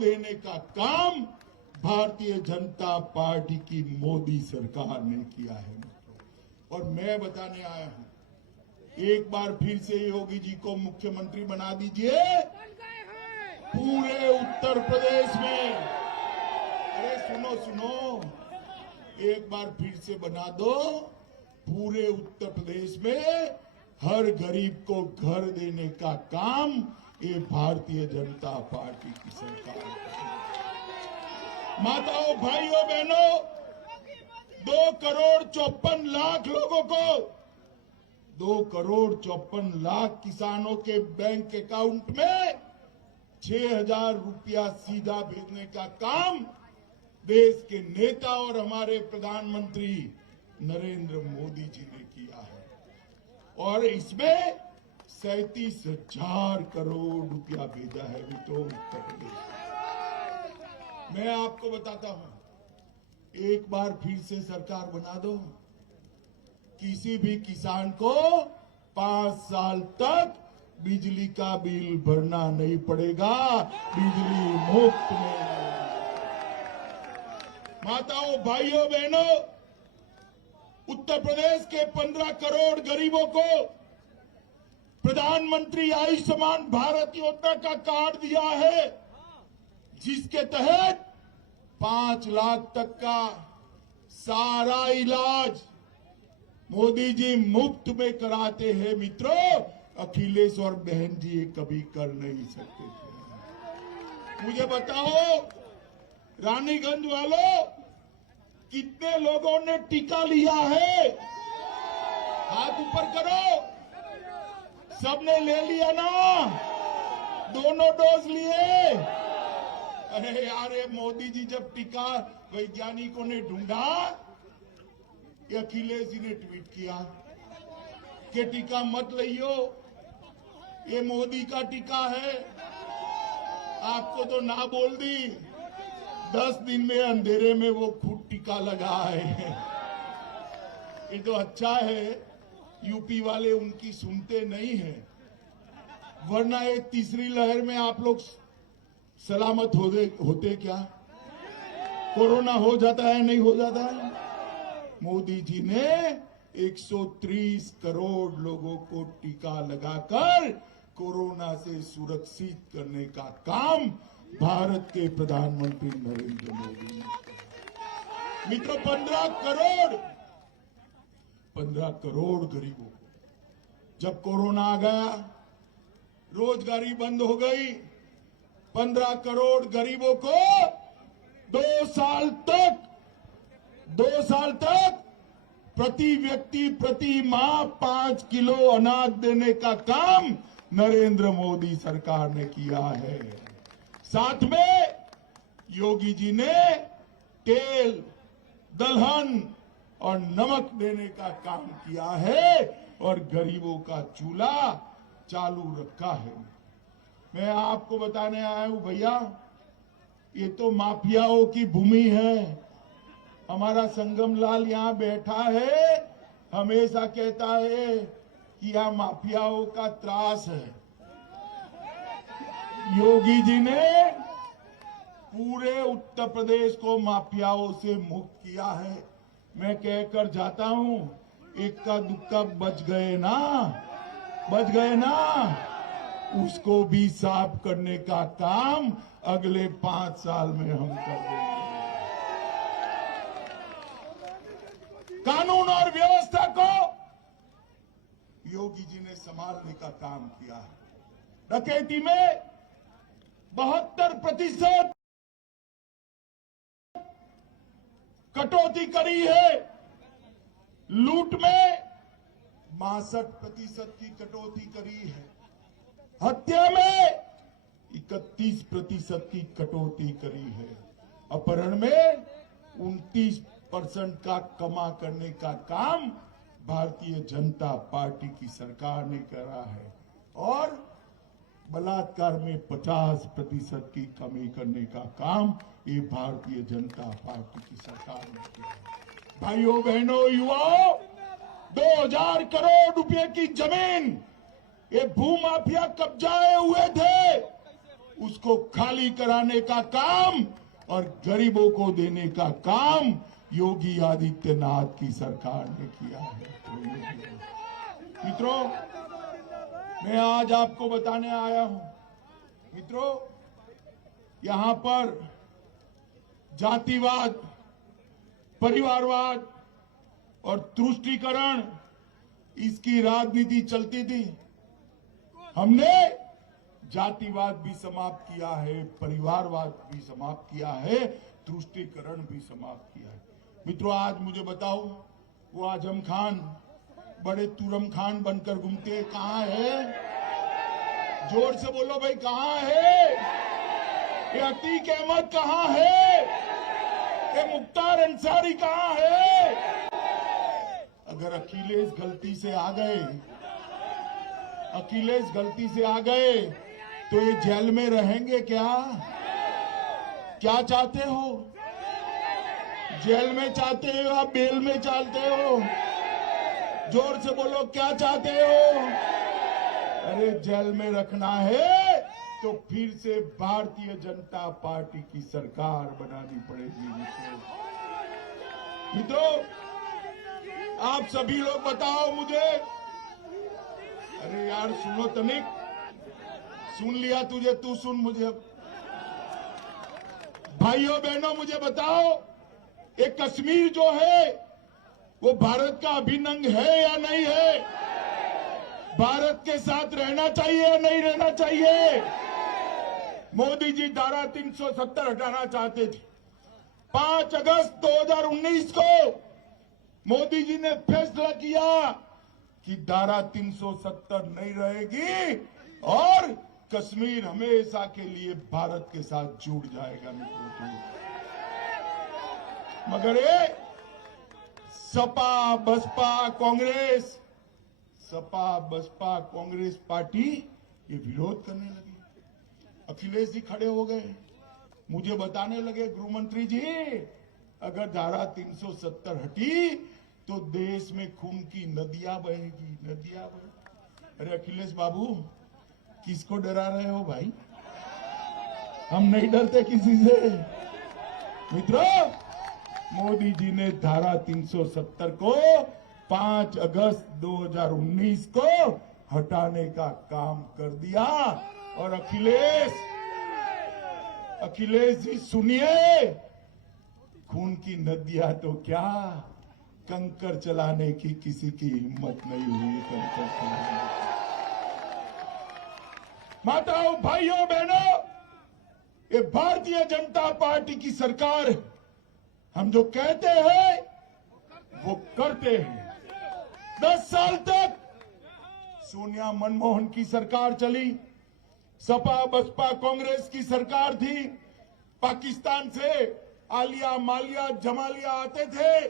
देने का काम भारतीय जनता पार्टी की मोदी सरकार ने किया है। और मैं बताने आया हूं, एक बार फिर से योगी जी को मुख्यमंत्री बना दीजिए पूरे उत्तर प्रदेश में। अरे सुनो सुनो, एक बार फिर से बना दो पूरे उत्तर प्रदेश में हर गरीब को घर देने का काम ये भारतीय जनता पार्टी की सरकार है। माताओं, भाइयों, बहनों, 2,54,00,000 लोगों को, 2,54,00,000 किसानों के बैंक अकाउंट में 6,000 रुपया सीधा भेजने का काम देश के नेता और हमारे प्रधानमंत्री नरेंद्र मोदी जी ने किया है। और इसमें 37,000 करोड़ रुपया भेजा है मित्रों उत्तर प्रदेश। मैं आपको बताता हूं, एक बार फिर से सरकार बना दो, किसी भी किसान को 5 साल तक बिजली का बिल भरना नहीं पड़ेगा, बिजली मुफ्त में। माताओं, भाइयों, बहनों, उत्तर प्रदेश के 15 करोड़ गरीबों को प्रधानमंत्री आयुष्मान भारत योजना का कार्ड दिया है, जिसके तहत 5 लाख तक का सारा इलाज मोदी जी मुफ्त में कराते हैं। मित्रों, अखिलेश और बहन जी ये कभी कर नहीं सकते थे। मुझे बताओ, रानीगंज वालों, कितने लोगों ने टीका लिया है? हाथ ऊपर करो। सबने ले लिया ना? दोनों डोज लिए? अरे यार, ये मोदी जी जब टीका वैज्ञानिकों ने ढूंढा, ये अखिलेश जी ने ट्वीट किया कि टीका मत लियो, ये मोदी का टीका है। आपको तो ना बोल दी, 10 दिन में अंधेरे में वो खुद टीका लगा है। ये तो अच्छा है, यूपी वाले उनकी सुनते नहीं है, वरना ये तीसरी लहर में आप लोग सलामत होते क्या? कोरोना हो जाता है, नहीं हो जाता है? मोदी जी ने 130 करोड़ लोगों को टीका लगाकर कोरोना से सुरक्षित करने का काम भारत के प्रधानमंत्री नरेंद्र मोदी ने किया। मित्रों, 15 करोड़ गरीबों को जब कोरोना आ गया, रोजगारी बंद हो गई, 15 करोड़ गरीबों को 2 साल तक प्रति व्यक्ति प्रति माह 5 किलो अनाज देने का काम नरेंद्र मोदी सरकार ने किया है। साथ में योगी जी ने तेल, दलहन और नमक देने का काम किया है और गरीबों का चूल्हा चालू रखा है। मैं आपको बताने आया हूं भैया, ये तो माफियाओं की भूमि है। हमारा संगम लाल यहाँ बैठा है, हमेशा कहता है कि यहाँ माफियाओं का त्रास है। योगी जी ने पूरे उत्तर प्रदेश को माफियाओं से मुक्त किया है। मैं कहकर जाता हूं, इक्का दुक्का बच गए ना, उसको भी साफ करने का काम अगले 5 साल में हम कर देंगे। कानून और व्यवस्था को योगी जी ने संभालने का काम किया है। डकैती में 72% कटौती करी है, लूट में 62% की कटौती करी है, हत्या में 31% की कटौती करी है, अपहरण में 29% का कमा करने का काम भारतीय जनता पार्टी की सरकार ने करा है और बलात्कार में 50% की कमी करने का काम ये भारतीय जनता पार्टी की सरकार ने किया है। भाइयों, बहनों, युवाओं, 2000 करोड़ रुपए की जमीन ये भूमाफिया कब्जाए हुए थे, उसको खाली कराने का काम और गरीबों को देने का काम योगी आदित्यनाथ की सरकार ने किया है। मित्रों, मैं आज आपको बताने आया हूं, मित्रों, यहां पर जातिवाद, परिवारवाद और तुष्टीकरण, इसकी राजनीति चलती थी। हमने जातिवाद भी समाप्त किया है, परिवारवाद भी समाप्त किया है, तुष्टीकरण भी समाप्त किया है। मित्रों, आज मुझे बताओ, वो आजम खान बड़े तुरम खान बनकर घूमते कहां है? जोर से बोलो भाई, कहां है? ये अतीक अहमद कहां है? ये मुख्तार अंसारी कहां है? अगर अखिलेश गलती से आ गए, अखिलेश गलती से आ गए तो ये जेल में रहेंगे क्या? क्या चाहते हो? जेल में चाहते हो या बेल में चाहते हो? जोर से बोलो, क्या चाहते हो? अरे जेल में रखना है तो फिर से भारतीय जनता पार्टी की सरकार बनानी पड़ेगी। मित्रों, आप सभी लोग बताओ मुझे। अरे यार सुनो तनिक, सुन लिया तुझे, तू सुन मुझे। भाइयों बहनों, मुझे बताओ, एक कश्मीर जो है वो भारत का अभिन्न अंग है या नहीं है? भारत के साथ रहना चाहिए या नहीं रहना चाहिए? मोदी जी धारा 370 हटाना चाहते थे। 5 अगस्त 2019 को मोदी जी ने फैसला किया कि धारा 370 नहीं रहेगी और कश्मीर हमेशा के लिए भारत के साथ जुड़ जाएगा। मगर ये सपा बसपा कांग्रेस, सपा बसपा कांग्रेस पार्टी ये विरोध करने लगी। अखिलेश जी खड़े हो गए, मुझे बताने लगे, गृह मंत्री जी, अगर धारा 370 हटी तो देश में खून की नदियां बहेगी, नदियां बहेगी। अरे अखिलेश बाबू, किसको डरा रहे हो भाई? हम नहीं डरते किसी से। मित्रों, मोदी जी ने धारा 370 को 5 अगस्त 2019 को हटाने का काम कर दिया। और अखिलेश जी सुनिए, खून की नदियां तो क्या, कंकर चलाने की किसी की हिम्मत नहीं हुई। कंकर चलाने, माताओं भाइयों बहनों, ये भारतीय जनता पार्टी की सरकार, हम जो कहते हैं वो करते हैं। 10 साल तक सोनिया मनमोहन की सरकार चली, सपा बसपा कांग्रेस की सरकार थी। पाकिस्तान से आलिया मालिया जमालिया आते थे,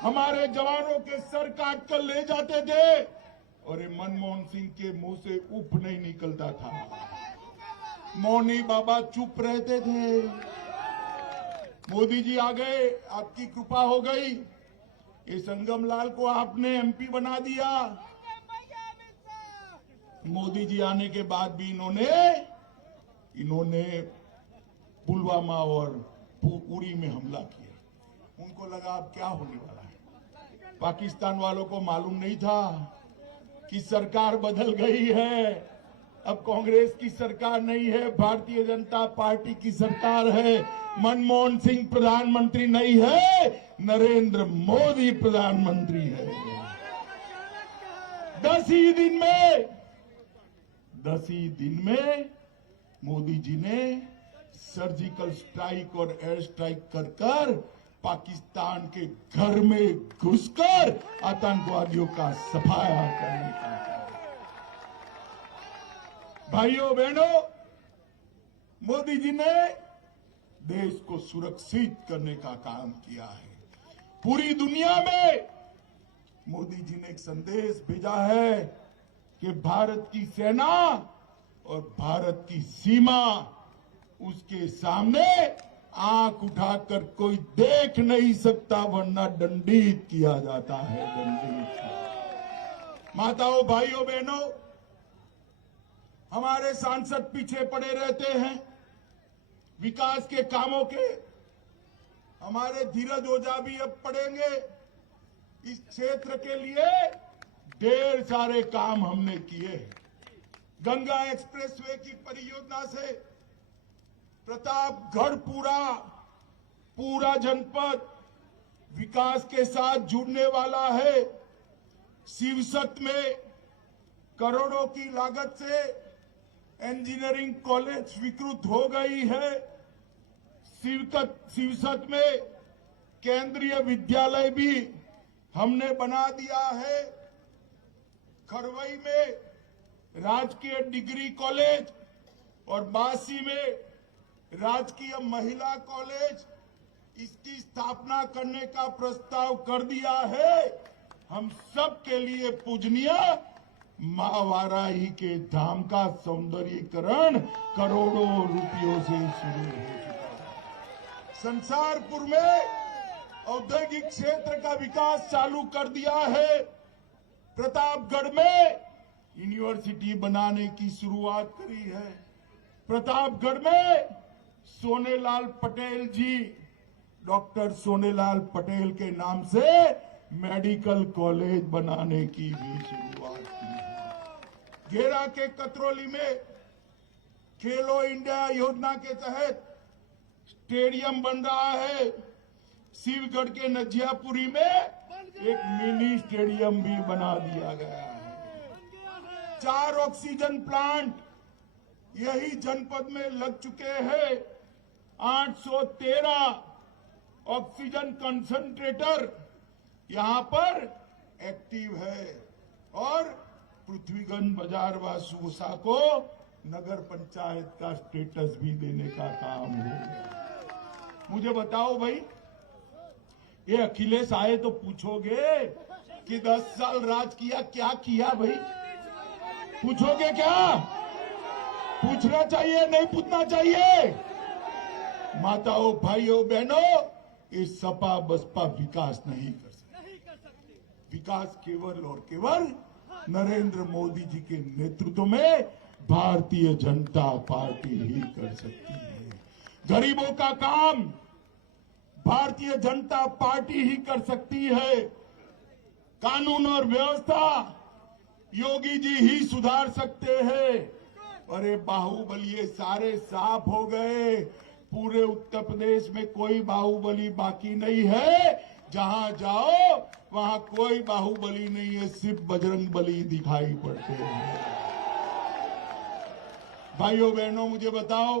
हमारे जवानों के सर काट कर ले जाते थे और ये मनमोहन सिंह के मुंह से उफ नहीं निकलता था। मौनी बाबा चुप रहते थे। मोदी जी आ गए, आपकी कृपा हो गई, ये संगम लाल को आपने एमपी बना दिया। मोदी जी आने के बाद भी इन्होंने पुलवामा और उरी में हमला किया। उनको लगा अब क्या होने वाला है। पाकिस्तान वालों को मालूम नहीं था कि सरकार बदल गई है, अब कांग्रेस की सरकार नहीं है, भारतीय जनता पार्टी की सरकार है। मनमोहन सिंह प्रधानमंत्री नहीं है, नरेंद्र मोदी प्रधानमंत्री है। 10 ही दिन में मोदी जी ने सर्जिकल स्ट्राइक और एयर स्ट्राइक कर पाकिस्तान के घर में घुसकर आतंकवादियों का सफाया करने का। भाइयों बहनों, मोदी जी ने देश को सुरक्षित करने का काम किया है। पूरी दुनिया में मोदी जी ने एक संदेश भेजा है कि भारत की सेना और भारत की सीमा, उसके सामने आंख उठाकर कोई देख नहीं सकता, वरना दंडित किया जाता है, दंडित। माताओं भाइयों बहनों, हमारे सांसद पीछे पड़े रहते हैं विकास के कामों के। हमारे धीरज ओझा भी अब पड़ेंगे। इस क्षेत्र के लिए ढेर सारे काम हमने किए। गंगा एक्सप्रेसवे की परियोजना से प्रतापगढ़ पूरा जनपद विकास के साथ जुड़ने वाला है। शिवसत में करोड़ों की लागत से इंजीनियरिंग कॉलेज स्वीकृत हो गई है। शिवसत में केंद्रीय विद्यालय भी हमने बना दिया है। खरवई में राजकीय डिग्री कॉलेज और बासी में राजकीय महिला कॉलेज, इसकी स्थापना करने का प्रस्ताव कर दिया है। हम सब के लिए पूजनीय मां वाराही के धाम का सौंदर्यीकरण करोड़ों रुपयों से शुरू हो चुका है। संसारपुर में औद्योगिक क्षेत्र का विकास चालू कर दिया है। प्रतापगढ़ में यूनिवर्सिटी बनाने की शुरुआत करी है। प्रतापगढ़ में सोनेलाल पटेल जी, डॉक्टर सोनेलाल पटेल के नाम से मेडिकल कॉलेज बनाने की भी शुरुआत की है। घेरा के कतरौली में खेलो इंडिया योजना के तहत स्टेडियम बन रहा है। शिवगढ़ के नजियापुरी में एक मिनी स्टेडियम भी बना दिया गया है। 4 ऑक्सीजन प्लांट यही जनपद में लग चुके हैं। 813 ऑक्सीजन कंसंट्रेटर यहां पर एक्टिव है और पृथ्वीगंज बाजार व सुसा को नगर पंचायत का स्टेटस भी देने का काम हो गया। मुझे बताओ भाई, ये अखिलेश आए तो पूछोगे कि 10 साल राज किया, क्या किया भाई? पूछोगे क्या? पूछना चाहिए, नहीं पूछना चाहिए? माताओं, भाइयों, बहनों, ये सपा बसपा विकास नहीं कर सकती। विकास केवल और केवल नरेंद्र मोदी जी के नेतृत्व में भारतीय जनता पार्टी ही कर सकती है। गरीबों का काम भारतीय जनता पार्टी ही कर सकती है। कानून और व्यवस्था योगी जी ही सुधार सकते हैं। अरे बाहुबली ये सारे साफ हो गए। पूरे उत्तर प्रदेश में कोई बाहुबली बाकी नहीं है। जहां जाओ वहां कोई बाहुबली नहीं है, सिर्फ बजरंग बली दिखाई पड़ते हैं। भाइयों बहनों, मुझे बताओ,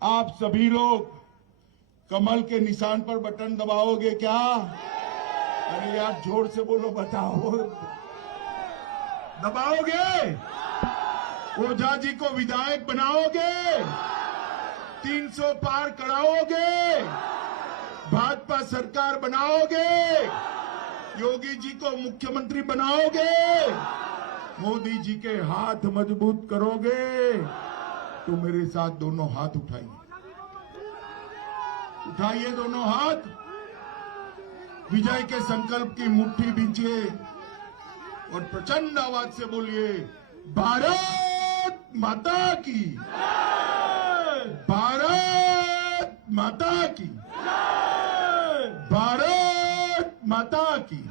आप सभी लोग कमल के निशान पर बटन दबाओगे क्या? अरे यार जोर से बोलो, बताओ, दबाओगे? ओझा जी को विधायक बनाओगे? 300 पार कराओगे? भाजपा सरकार बनाओगे? योगी जी को मुख्यमंत्री बनाओगे? मोदी जी के हाथ मजबूत करोगे? तो मेरे साथ दोनों हाथ उठाइए, उठाइए दोनों हाथ। विजय के संकल्प की मुट्ठी बींचिए और प्रचंड आवाज से बोलिए, भारत माता की, भारत माता की, भारत माता की।